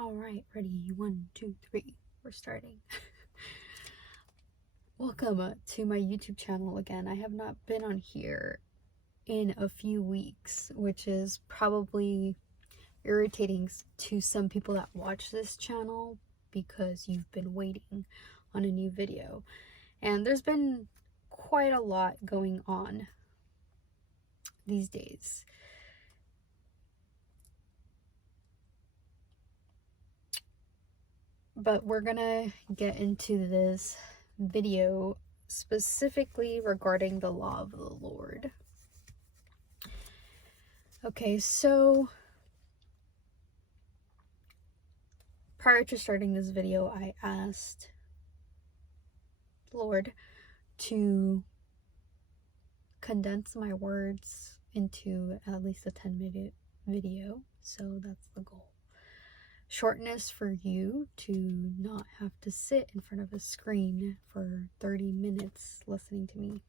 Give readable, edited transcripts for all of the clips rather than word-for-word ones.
All right, ready? 1, 2, 3. We're starting. Welcome to my YouTube channel again. I have not been on here in a few weeks, which is probably irritating to some people that watch this channel because you've been waiting on a new video. And there's been quite a lot going on these days. But we're gonna get into this video specifically regarding the law of the Lord. Okay, so prior to starting this video, I asked the Lord to condense my words into at least a 10-minute video, so that's the goal. Shortness for you to not have to sit in front of a screen for 30 minutes listening to me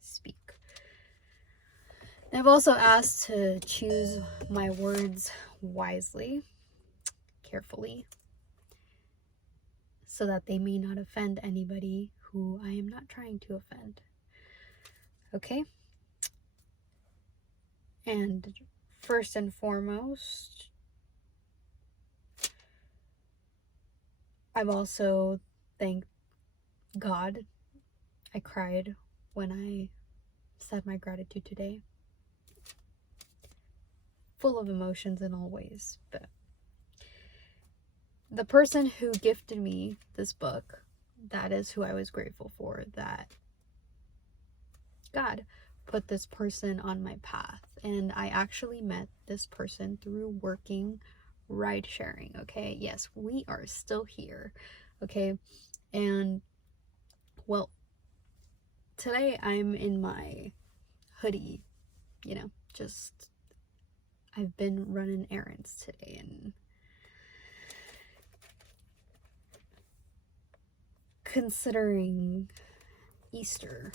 speak. And I've also asked to choose my words wisely, carefully, so that they may not offend anybody who I am not trying to offend. Okay? And first and foremost, I've also thanked God. I cried when I said my gratitude today. Full of emotions in all ways, but the person who gifted me this book, that is who I was grateful for, that God put this person on my path. And I actually met this person through working ride sharing. Okay, yes, we are still here. Okay, and well, today I'm in my hoodie, just I've been running errands today and considering Easter.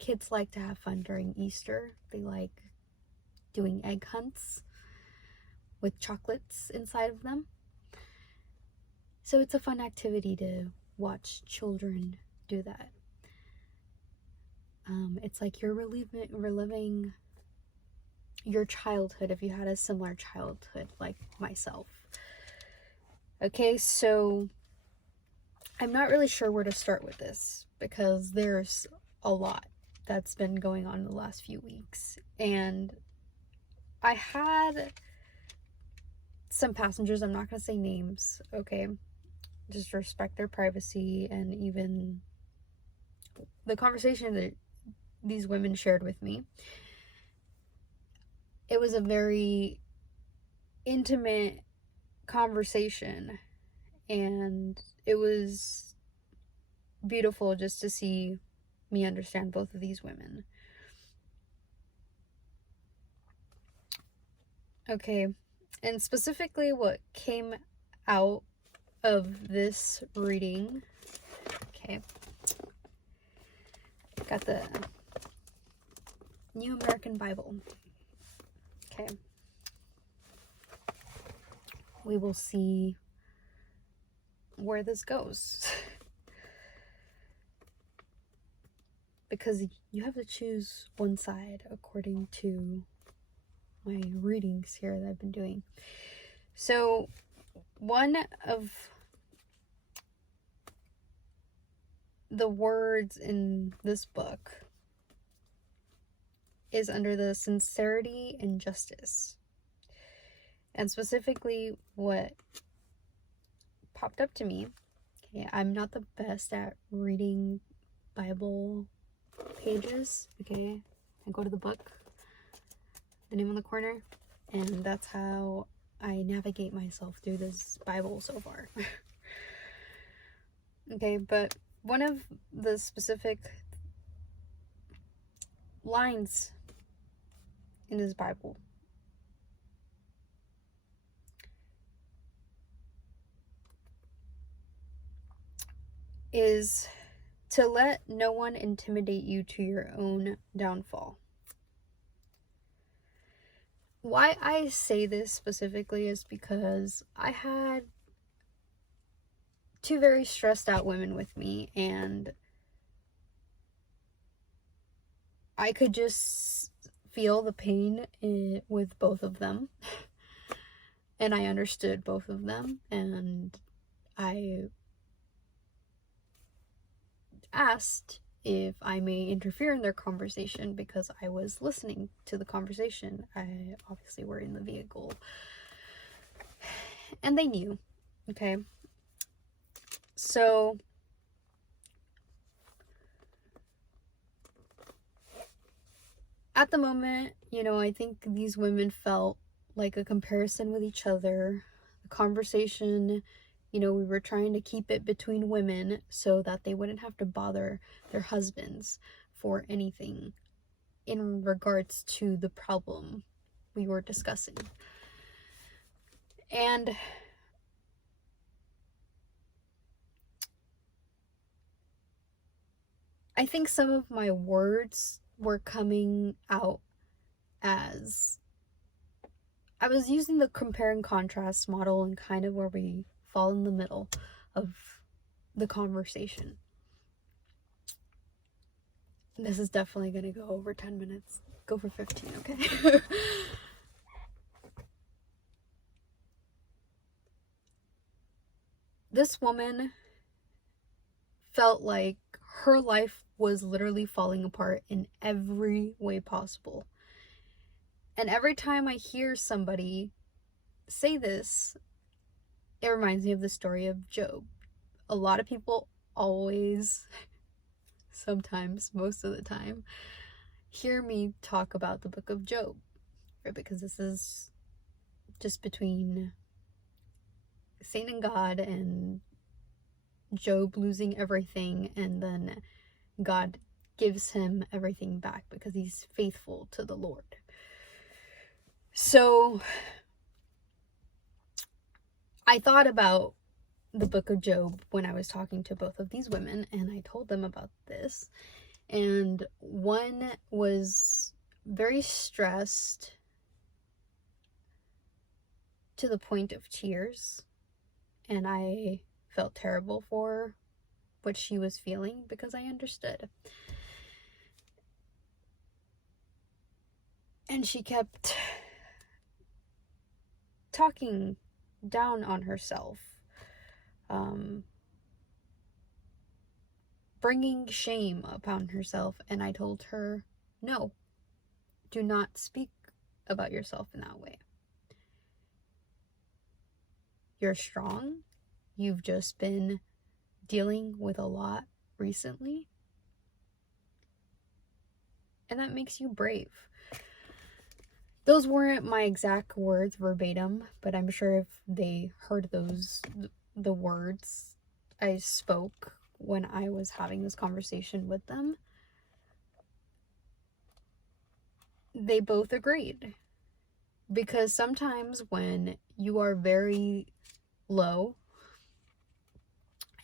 Kids like to have fun during Easter. They like doing egg hunts with chocolates inside of them. So it's a fun activity to watch children do that. It's like you're reliving your childhood if you had a similar childhood like myself. Okay, so I'm not really sure where to start with this because there's a lot that's been going on in the last few weeks. And I had some passengers, I'm not going to say names, okay? Just respect their privacy, and even the conversation that these women shared with me. It was a very intimate conversation, and it was beautiful just to see me understand both of these women. Okay, and specifically what came out of this reading, okay, got the New American Bible. Okay, we will see where this goes. Because you have to choose one side according to my readings here that I've been doing. So one of the words in this book is under the sincerity and justice. And specifically what popped up to me, okay, I'm not the best at reading Bible pages, okay? I go to the book, the name on the corner, and that's how I navigate myself through this Bible so far. Okay, but one of the specific lines in this Bible is to let no one intimidate you to your own downfall. Why I say this specifically is because I had two very stressed out women with me, and I could just feel the pain with both of them. And I understood both of them, and I asked if I may interfere in their conversation because I was listening to the conversation. I obviously were in the vehicle. And they knew, okay? So at the moment, I think these women felt like a comparison with each other. The conversation, we were trying to keep it between women so that they wouldn't have to bother their husbands for anything in regards to the problem we were discussing. And I think some of my words were coming out as I was using the compare and contrast model, and kind of where we fall in the middle of the conversation. This is definitely going to go over 10 minutes. Go for 15, okay? This woman felt like her life was literally falling apart in every way possible. And every time I hear somebody say this, it reminds me of the story of Job. A lot of people always, sometimes, most of the time, hear me talk about the book of Job, right? Because this is just between Satan and God, and Job losing everything, and then God gives him everything back because he's faithful to the Lord. So I thought about the book of Job when I was talking to both of these women, and I told them about this. And one was very stressed to the point of tears, and I felt terrible for what she was feeling because I understood. And she kept talking down on herself, bringing shame upon herself, and I told her, no, do not speak about yourself in that way. You're strong. You've just been dealing with a lot recently, and that makes you brave. Those weren't my exact words verbatim, but I'm sure if they heard the words I spoke when I was having this conversation with them, they both agreed. Because sometimes when you are very low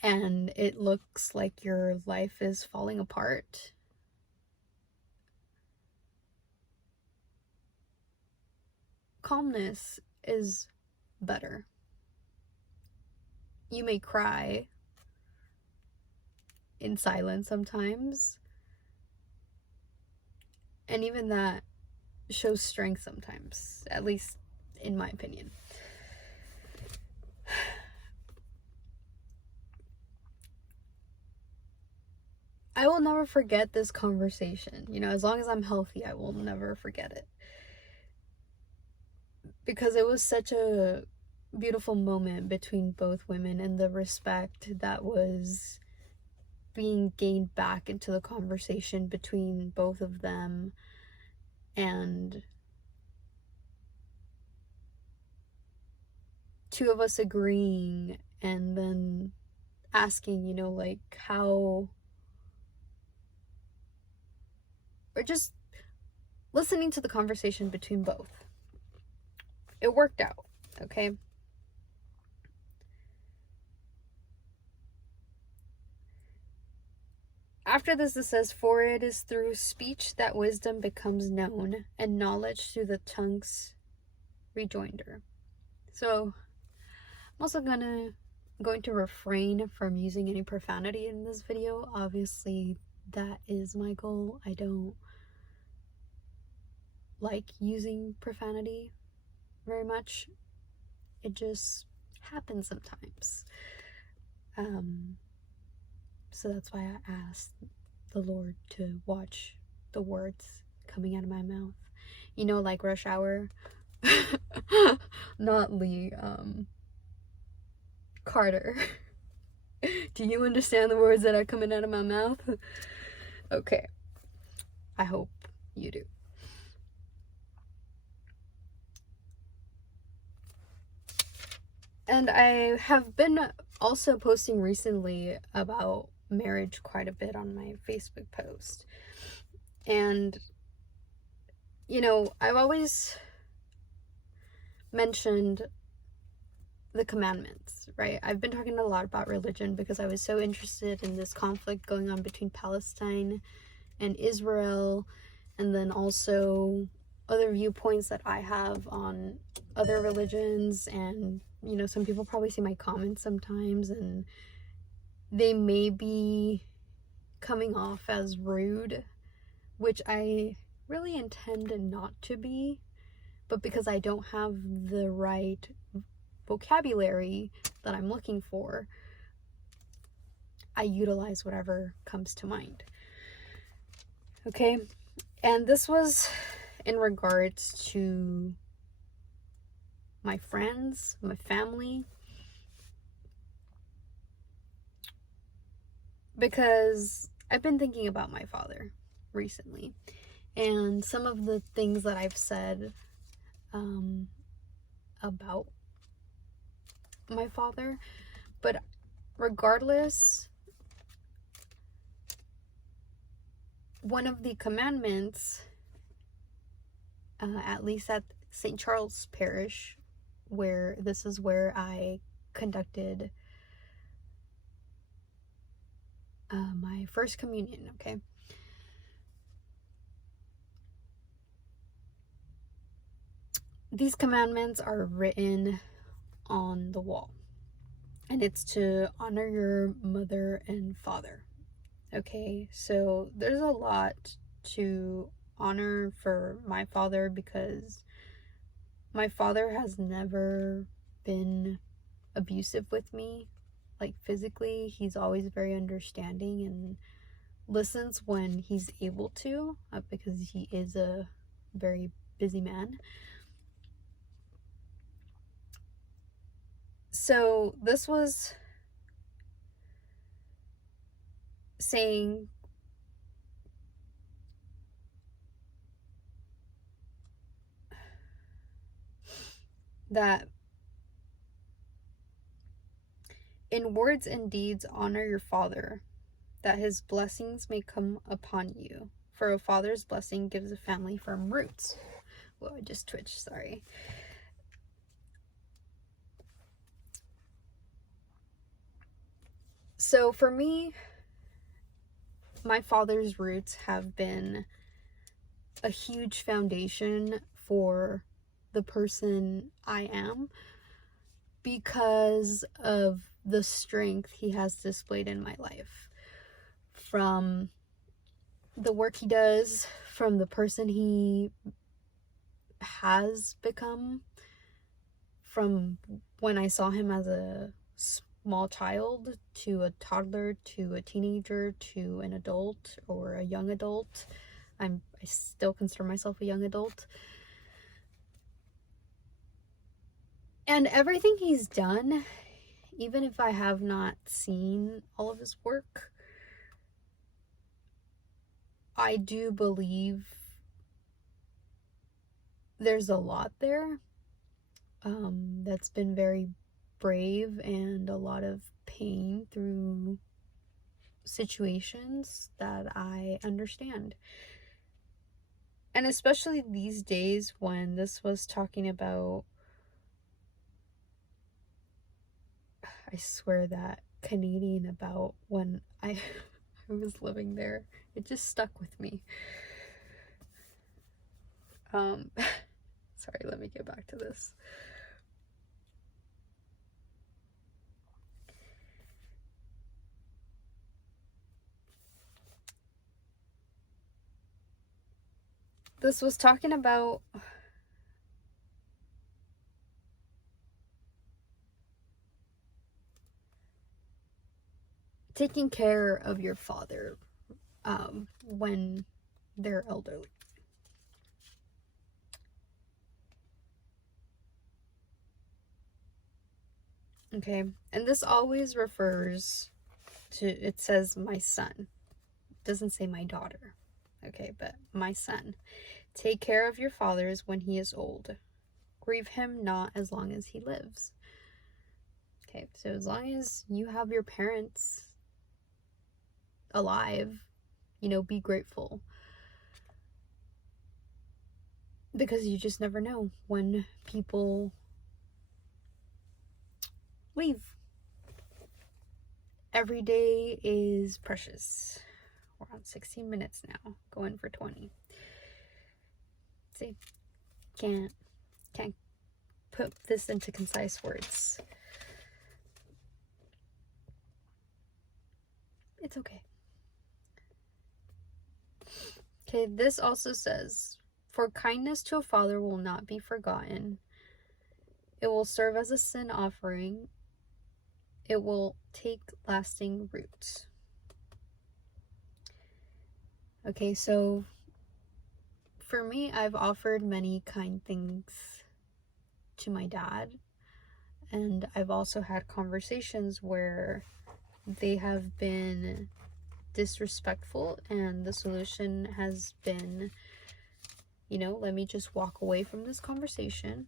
and it looks like your life is falling apart, calmness is better. You may cry in silence sometimes, and even that shows strength sometimes, at least in my opinion. I will never forget this conversation. As long as I'm healthy, I will never forget it. Because it was such a beautiful moment between both women, and the respect that was being gained back into the conversation between both of them, and two of us agreeing and then asking, how, or just listening to the conversation between both. It worked out, okay? After this, it says, for it is through speech that wisdom becomes known, and knowledge through the tongues rejoinder. So I'm also going to refrain from using any profanity in this video. Obviously, that is my goal. I don't like using profanity very much. It just happens sometimes. So that's why I asked the Lord to watch the words coming out of my mouth. You know, like Rush Hour. Not Lee, Carter. Do you understand the words that are coming out of my mouth? Okay. I hope you do. And I have been also posting recently about marriage quite a bit on my Facebook post. And, you know, I've always mentioned the commandments, right? I've been talking a lot about religion because I was so interested in this conflict going on between Palestine and Israel, and then also other viewpoints that I have on other religions. And, you know, some people probably see my comments sometimes and they may be coming off as rude, which I really intended not to be, but because I don't have the right vocabulary that I'm looking for, I utilize whatever comes to mind. Okay, and this was in regards to my friends, my family, because I've been thinking about my father recently and some of the things that I've said about my father. But regardless, one of the commandments, at least at St. Charles Parish, where this is where I conducted my first communion, okay? These commandments are written on the wall, and it's to honor your mother and father. Okay, so there's a lot to honor for my father because my father has never been abusive with me, like physically. He's always very understanding and listens when he's able to, because he is a very busy man. So this was saying that in words and deeds honor your father, that his blessings may come upon you. For a father's blessing gives a family firm roots. Whoa, I just twitched, sorry. So for me, my father's roots have been a huge foundation for the person I am because of the strength he has displayed in my life. From the work he does, from the person he has become, from when I saw him as a small child to a toddler to a teenager to an adult or a young adult. I still consider myself a young adult. And everything he's done, even if I have not seen all of his work, I do believe there's a lot there that's been very brave and a lot of pain through situations that I understand. And especially these days when this was talking about, I swear that Canadian about when I was living there, it just stuck with me. Sorry, let me get back to this. This was talking about taking care of your father when they're elderly. Okay, and this always refers to, it says my son. It doesn't say my daughter. Okay, but my son. Take care of your fathers when he is old. Grieve him not as long as he lives. Okay, so as long as you have your parents alive, you know, be grateful. Because you just never know when people leave. Every day is precious. We're on 16 minutes now, going for 20. See, can't put this into concise words. It's okay. Okay, this also says, for kindness to a father will not be forgotten. It will serve as a sin offering. It will take lasting root. Okay, so for me, I've offered many kind things to my dad, and I've also had conversations where they have been disrespectful, and the solution has been, you know, let me just walk away from this conversation,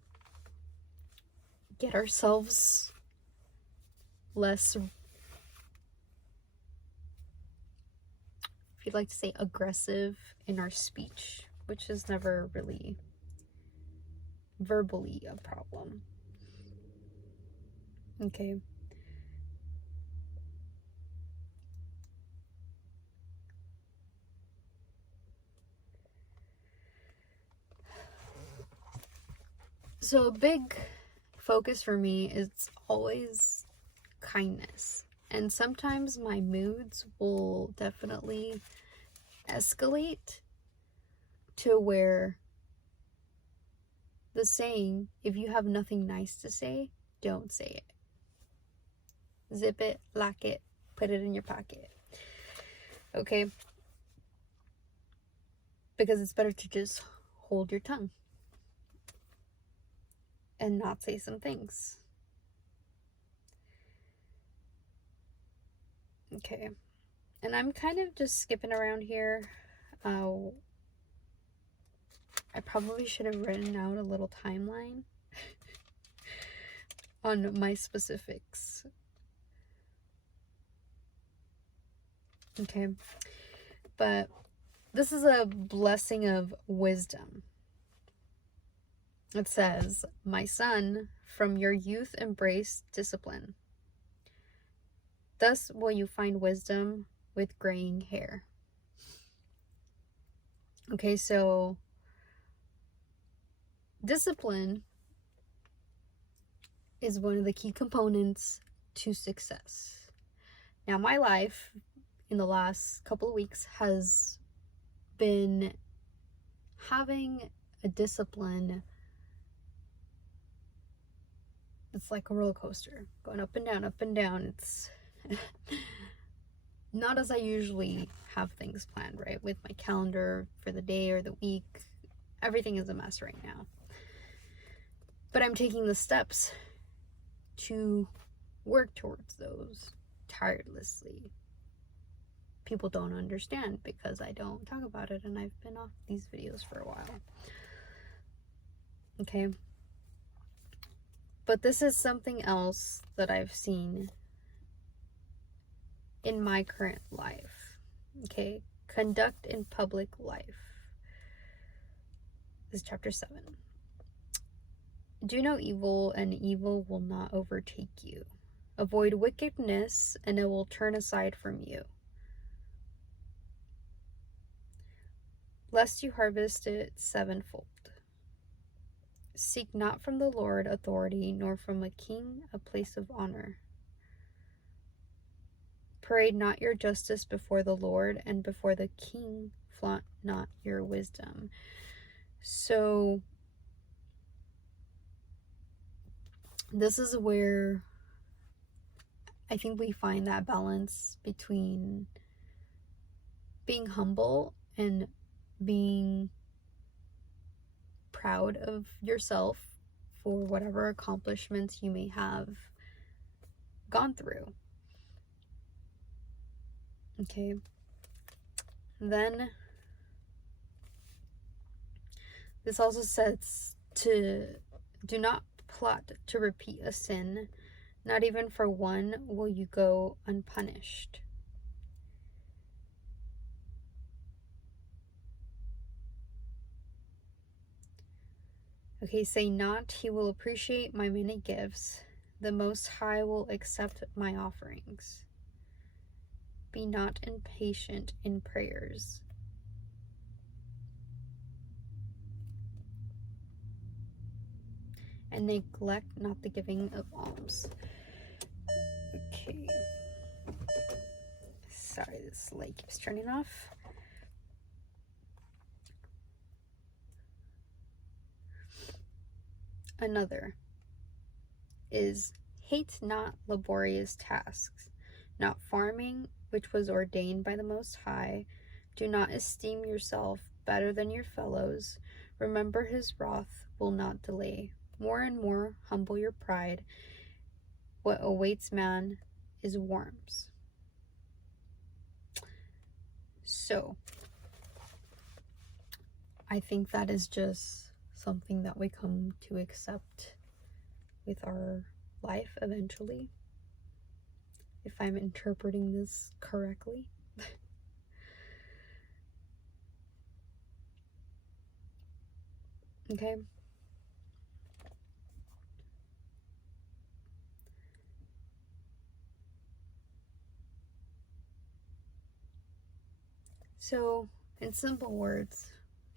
get ourselves less, if you'd like to say, aggressive in our speech, which is never really verbally a problem. Okay. So a big focus for me is always kindness. And sometimes my moods will definitely escalate to where the saying, if you have nothing nice to say, don't say it. Zip it, lock it, put it in your pocket. Okay? Because it's better to just hold your tongue and not say some things. Okay. And I'm kind of just skipping around here. I probably should have written out a little timeline on my specifics. Okay. But this is a blessing of wisdom. It says, my son, from your youth embrace discipline. Thus will you find wisdom with graying hair. Okay, so discipline is one of the key components to success. Now, my life in the last couple of weeks has been having a discipline. It's like a roller coaster, going up and down, up and down. It's not as I usually have things planned, right? With my calendar for the day or the week. Everything is a mess right now. But I'm taking the steps to work towards those tirelessly. People don't understand because I don't talk about it, and I've been off these videos for a while. Okay. But this is something else that I've seen in my current life. Okay. Conduct in public life. This is chapter 7. Do no evil, and evil will not overtake you. Avoid wickedness, and it will turn aside from you. Lest you harvest it sevenfold. Seek not from the Lord authority, nor from a king a place of honor. Parade not your justice before the Lord, and before the king flaunt not your wisdom. So this is where I think we find that balance between being humble and being proud of yourself for whatever accomplishments you may have gone through. Okay. Then this also says to do not plot to repeat a sin. Not even for one will you go unpunished. Okay, say not, he will appreciate my many gifts. The Most High will accept my offerings. Be not impatient in prayers. And neglect not the giving of alms. Okay. Sorry, this light keeps turning off. Another is hate not laborious tasks, not farming, which was ordained by the Most High. Do not esteem yourself better than your fellows. Remember his wrath will not delay. More and more humble your pride. What awaits man is worms. So, I think that is just something that we come to accept with our life eventually, if I'm interpreting this correctly. Okay. So, in simple words,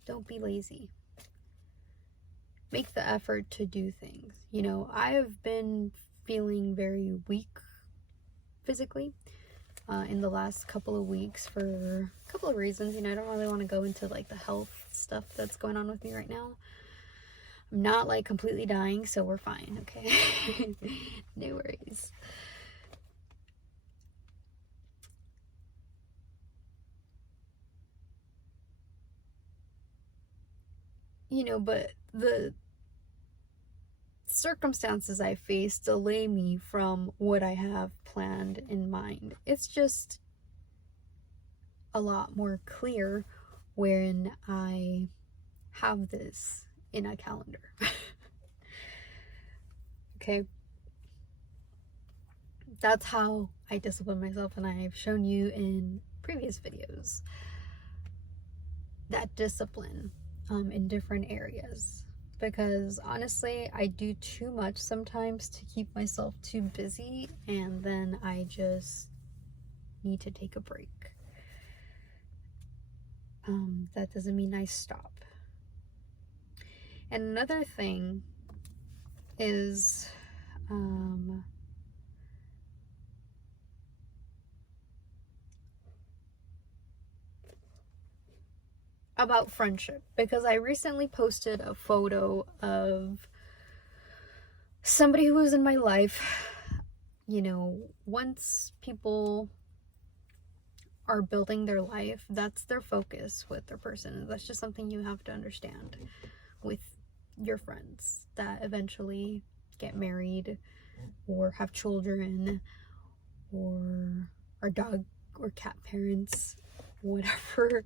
don't be lazy. Make the effort to do things. You know, I have been feeling very weak physically in the last couple of weeks for a couple of reasons. You know, I don't really want to go into like the health stuff that's going on with me right now. I'm not like completely dying, so we're fine, okay? No worries. You know, but the circumstances I face delay me from what I have planned in mind. It's just a lot more clear when I have this in a calendar. Okay. That's how I discipline myself, and I've shown you in previous videos that discipline in different areas, because honestly I do too much sometimes to keep myself too busy, and then I just need to take a break. That doesn't mean I stop. And another thing is about friendship, because I recently posted a photo of somebody who was in my life. You know, once people are building their life, that's their focus with their person. That's just something you have to understand with your friends that eventually get married or have children or are dog or cat parents, whatever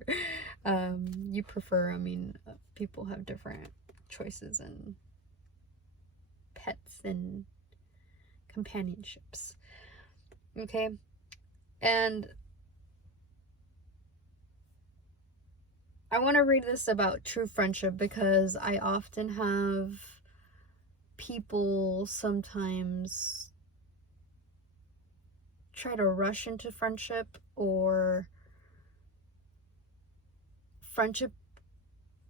you prefer. I mean, people have different choices in pets and companionships. Okay? And I want to read this about true friendship, because I often have people sometimes try to rush into friendship, or friendship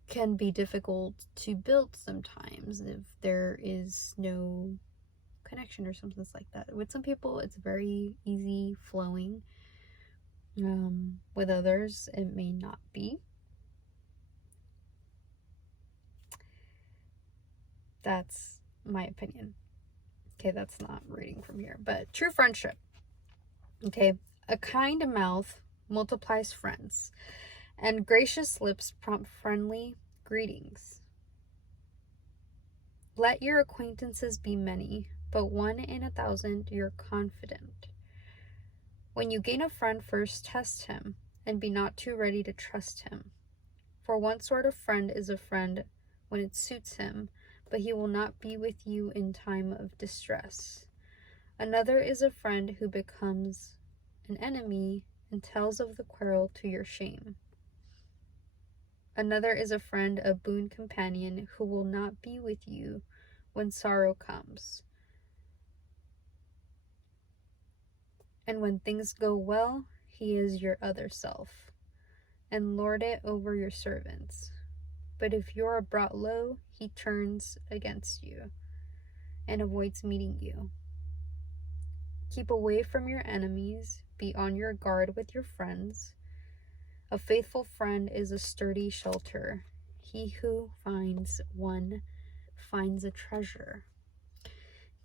can be difficult to build sometimes if there is no connection or something like that. With some people, it's very easy flowing. With others, it may not be. That's my opinion. Okay, that's not reading from here. But true friendship. Okay, a kind mouth multiplies friends, and gracious lips prompt friendly greetings. Let your acquaintances be many, but 1 in 1,000 you're confident. When you gain a friend, first test him, and be not too ready to trust him. For one sort of friend is a friend when it suits him, but he will not be with you in time of distress. Another is a friend who becomes an enemy and tells of the quarrel to your shame. Another is a friend, a boon companion, who will not be with you when sorrow comes. And when things go well, he is your other self, and lord it over your servants. But if you are brought low, he turns against you and avoids meeting you. Keep away from your enemies, be on your guard with your friends. A faithful friend is a sturdy shelter. He who finds one finds a treasure.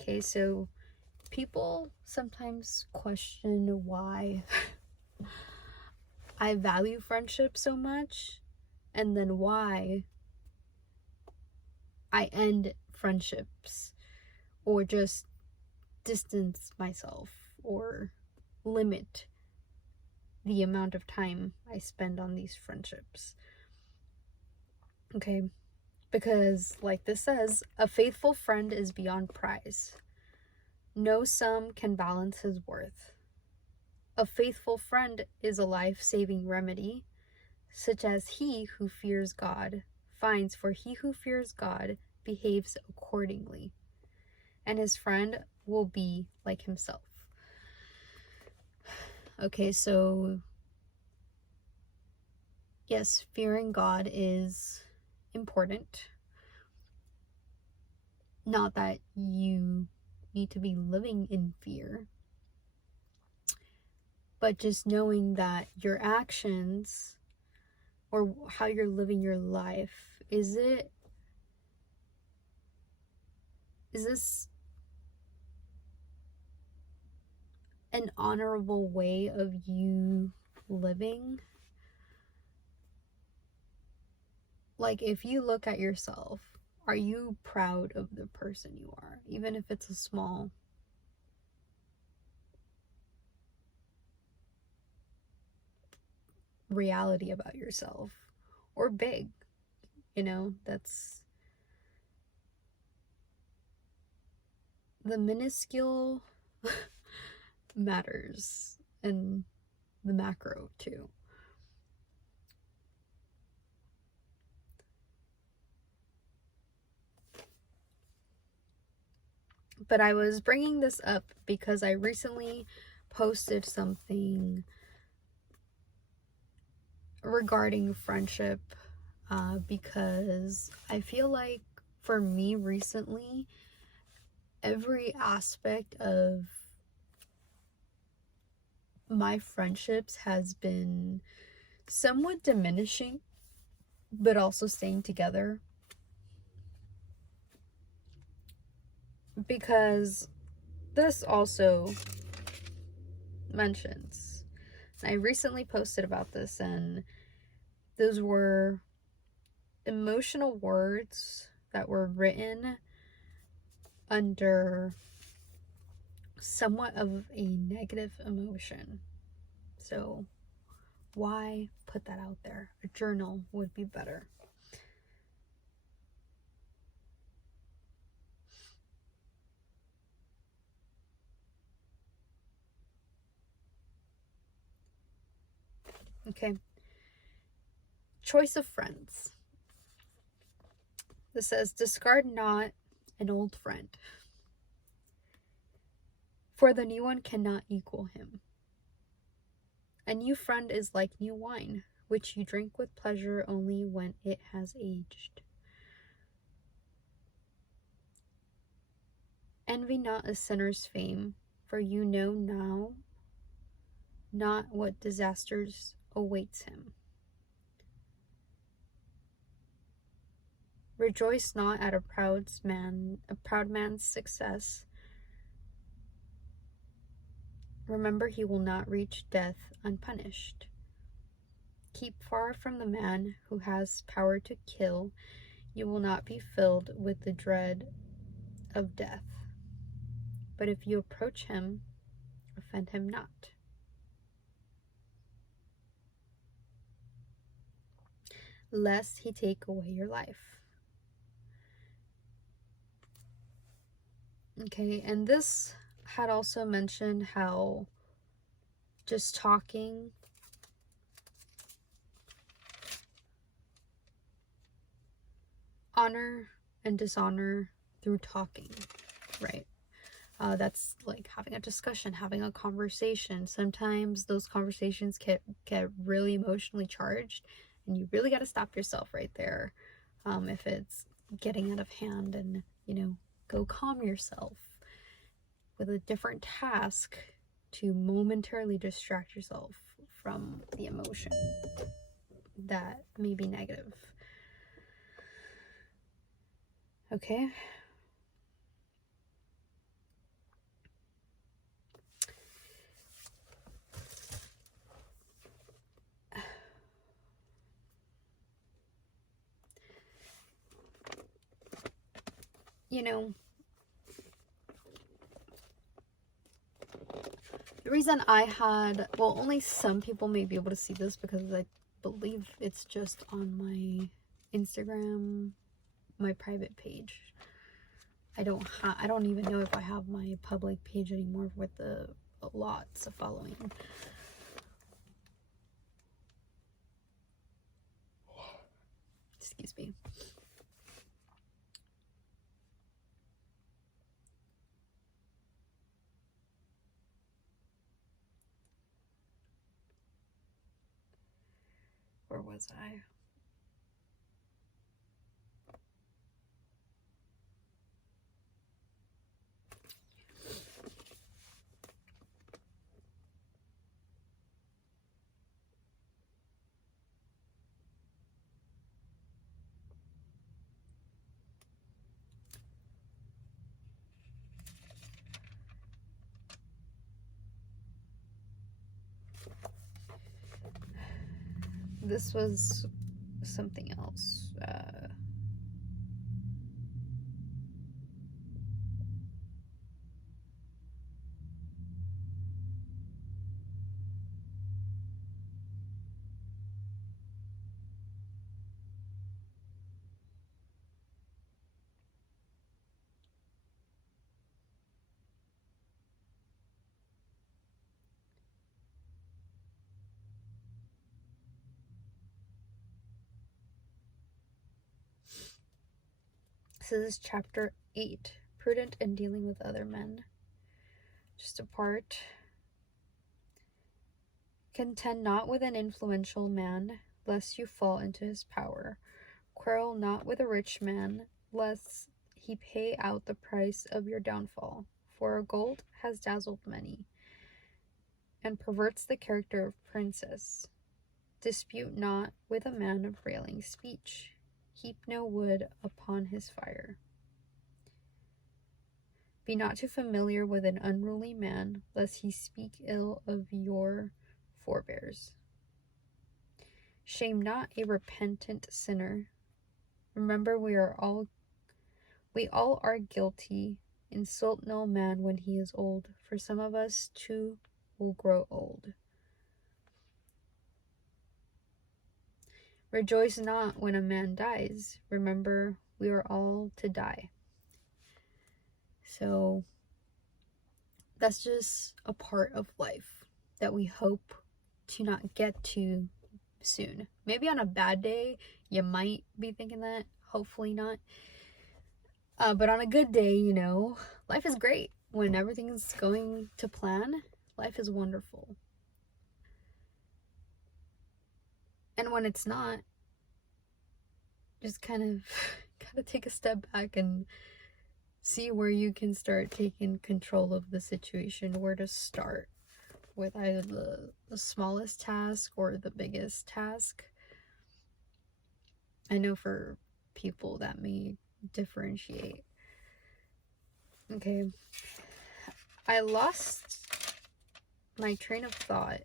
Okay, so people sometimes question why I value friendship so much, and then why I end friendships or just distance myself or limit the amount of time I spend on these friendships. Okay, because like this says, a faithful friend is beyond price. No sum can balance his worth. A faithful friend is a life-saving remedy, such as he who fears God finds, for he who fears God behaves accordingly, and his friend will be like himself. Okay, so yes, fearing God is important. Not that you need to be living in fear, but just knowing that your actions or how you're living your life, is this an honorable way of you living? Like, if you look at yourself, are you proud of the person you are, even if it's a small reality about yourself, or big, that's the minuscule matters, and the macro too. But I was bringing this up because I recently posted something regarding friendship, because I feel like for me recently, every aspect of my friendships has been somewhat diminishing, but also staying together. Because this also mentions, I recently posted about this, and those were emotional words that were written under somewhat of a negative emotion. So why put that out there? A journal would be better. Okay. Choice of friends. This says, discard not an old friend, for the new one cannot equal him. A new friend is like new wine. which you drink with pleasure only when it has aged. Envy not a sinner's fame, for you know now not what disasters awaits him. Rejoice not at a proud man's success. Remember, he will not reach death unpunished. Keep far from the man who has power to kill. You will not be filled with the dread of death. But if you approach him, offend him not. Lest he take away your life. Okay, and this had also mentioned how just talking honor and dishonor through talking, right? That's like having a discussion, having a conversation. Sometimes those conversations get really emotionally charged, and you really got to stop yourself right there if it's getting out of hand, and go calm yourself with a different task to momentarily distract yourself from the emotion that may be negative. Okay. The reason I had, well, only some people may be able to see this because I believe it's just on my Instagram, my private page. I don't even know if I have my public page anymore with the lots of following. Excuse me. Where was I? This was something else. So this is chapter 8, prudent in dealing with other men. Just a part. Contend not with an influential man, lest you fall into his power. Quarrel not with a rich man, lest he pay out the price of your downfall. For gold has dazzled many, and perverts the character of princes. Dispute not with a man of railing speech. Heap no wood upon his fire. Be not too familiar with an unruly man, lest he speak ill of your forebears. Shame not a repentant sinner. Remember, we all are guilty. Insult no man when he is old, for some of us too will grow old. Rejoice not when a man dies. Remember, we are all to die. So that's just a part of life that we hope to not get to soon. Maybe on a bad day, you might be thinking that. Hopefully not. But on a good day, life is great. When everything's going to plan, life is wonderful. And when it's not, just kind of take a step back and see where you can start taking control of the situation, where to start with either the smallest task or the biggest task. I know for people that may differentiate. Okay, I lost my train of thought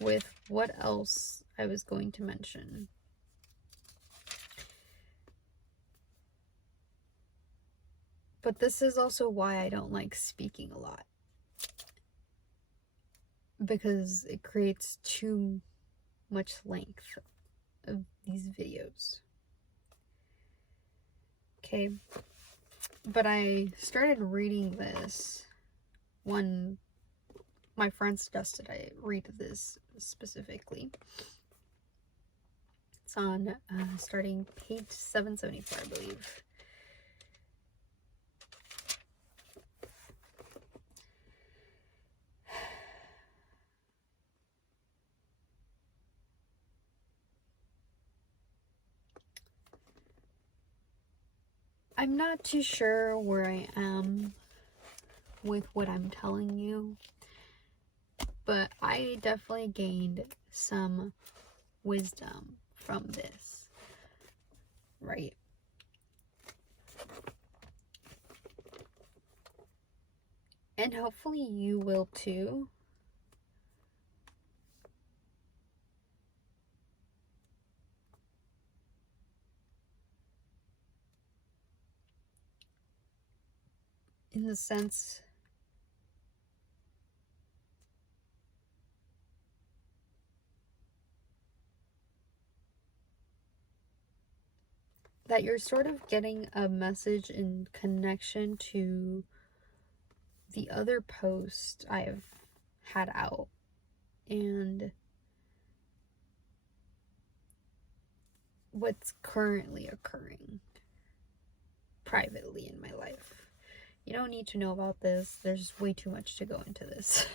with what else I was going to mention. But this is also why I don't like speaking a lot, because it creates too much length of these videos. Okay, but I started reading this. My friend suggested I read this specifically. It's on starting page 774, I believe. I'm not too sure where I am with what I'm telling you, but I definitely gained some wisdom from this, right? And hopefully you will too. In the sense that you're sort of getting a message in connection to the other post I've had out, and what's currently occurring privately in my life. You don't need to know about this. There's way too much to go into this.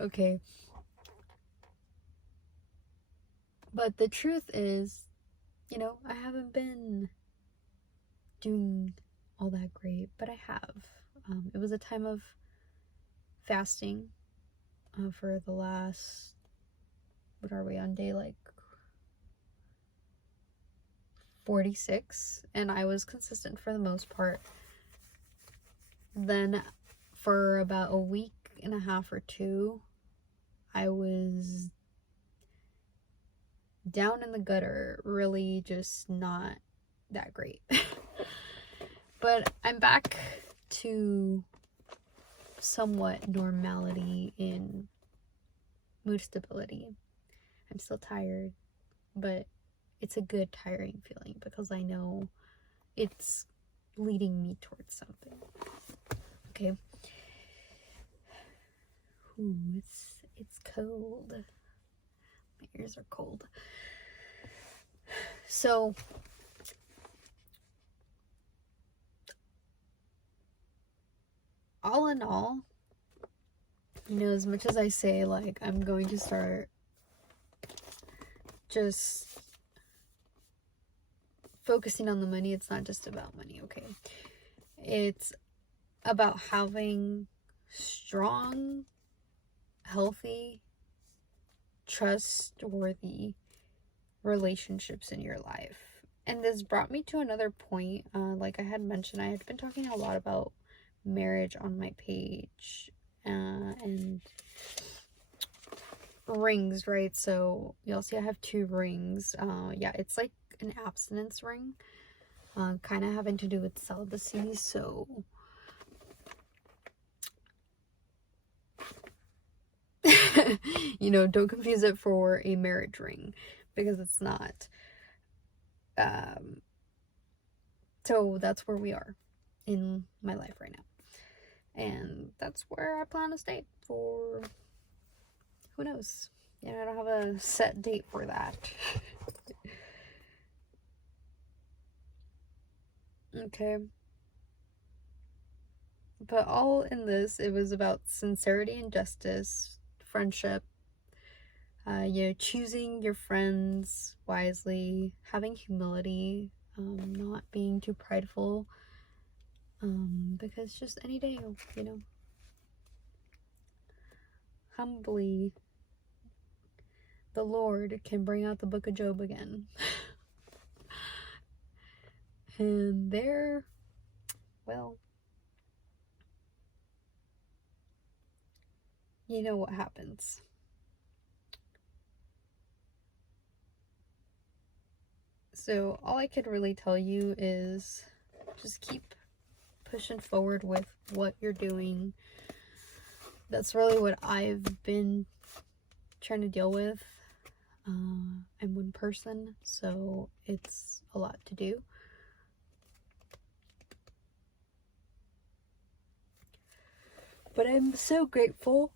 Okay. But the truth is, I haven't been doing all that great, but I have. It was a time of fasting for the last, what are we on, day like 46, and I was consistent for the most part. Then for about a week and a half or two, I was down in the gutter, really just not that great. But I'm back to somewhat normality in mood stability. I'm still tired, but it's a good tiring feeling because I know it's leading me towards something. Okay. Ooh, it's cold. My ears are cold. So all in all, as much as I say, like, I'm going to start just focusing on the money, it's not just about money, okay? It's about having strong, healthy, trustworthy relationships in your life. And this brought me to another point. Like I had mentioned, I had been talking a lot about marriage on my page and rings, right? So you'll see I have 2 rings. Yeah, it's like an abstinence ring, kind of having to do with celibacy. So don't confuse it for a marriage ring, because it's not. So that's where we are in my life right now, and that's where I plan to stay for, who knows. I don't have a set date for that. Okay. But all in this, it was about sincerity and justice, friendship, choosing your friends wisely, having humility, not being too prideful, because just any day, humbly, the Lord can bring out the book of Job again. And there, well, you know what happens. So all I could really tell you is just keep pushing forward with what you're doing. That's really what I've been trying to deal with. I'm one person, so it's a lot to do. But I'm so grateful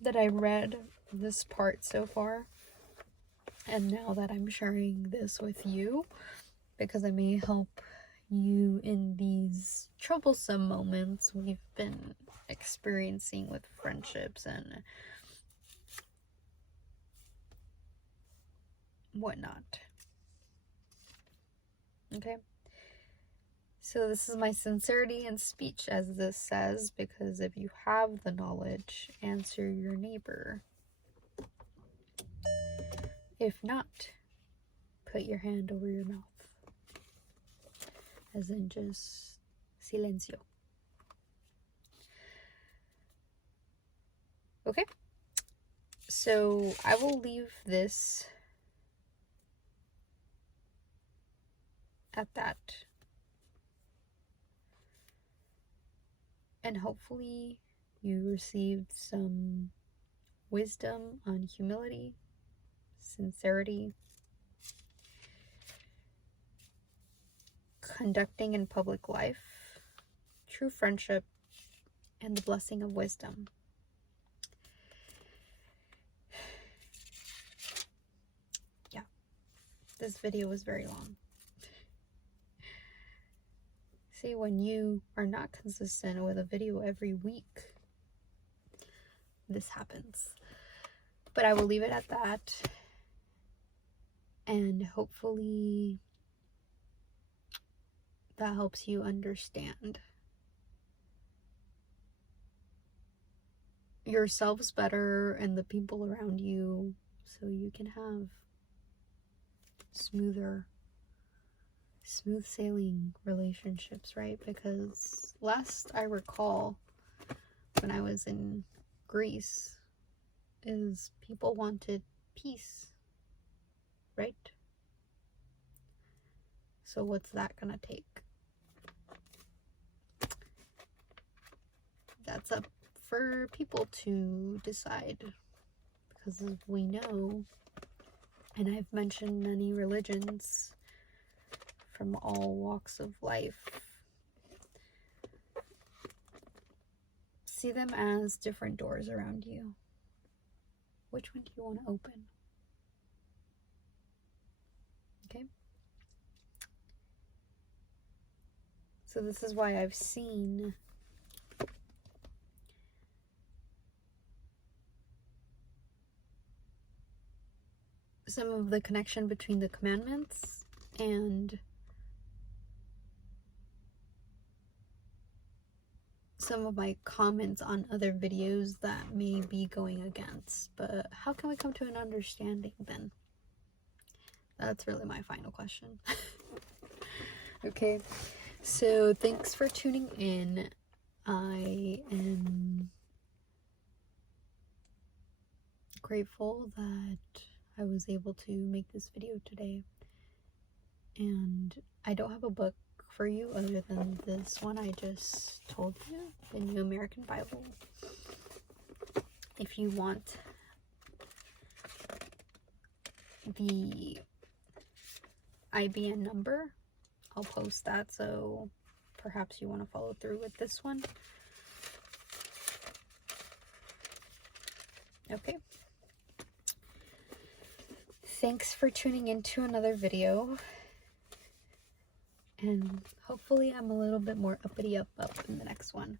that I read this part so far, and now that I'm sharing this with you, because it may help you in these troublesome moments we've been experiencing with friendships and whatnot. Okay? So this is my sincerity in speech, as this says, because if you have the knowledge, answer your neighbor. If not, put your hand over your mouth. As in just silencio. Okay? So I will leave this at that. And hopefully you received some wisdom on humility, sincerity, conducting in public life, true friendship, and the blessing of wisdom. Yeah, this video was very long. See, when you are not consistent with a video every week, this happens. But I will leave it at that. And hopefully that helps you understand yourselves better and the people around you, so you can have smooth sailing relationships, right? Because last I recall, when I was in Greece, is people wanted peace, right? So what's that gonna take? That's up for people to decide, because as we know, and I've mentioned many religions from all walks of life, see them as different doors around you. Which one do you want to open? Okay? So this is why I've seen some of the connection between the commandments and some of my comments on other videos that may be going against. But how can we come to an understanding then? That's really my final question. Okay, so thanks for tuning in. I am grateful that I was able to make this video today. And I don't have a book for you other than this one I just told you, the New American Bible. If you want the ISBN number, I'll post that, so perhaps you want to follow through with this one. Okay. Thanks for tuning into another video. And hopefully I'm a little bit more uppity up in the next one.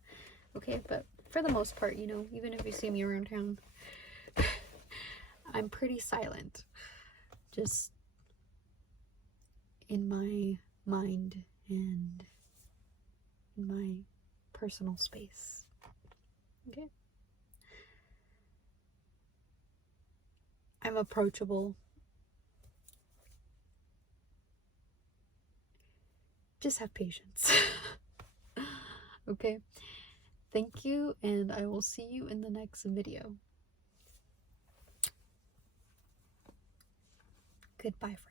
Okay, but For the most part, you know, even if you see me around town, I'm pretty silent. Just in my mind and in my personal space. Okay? I'm approachable. Just have patience. Okay? Thank you, and I will see you in the next video. Goodbye, friends.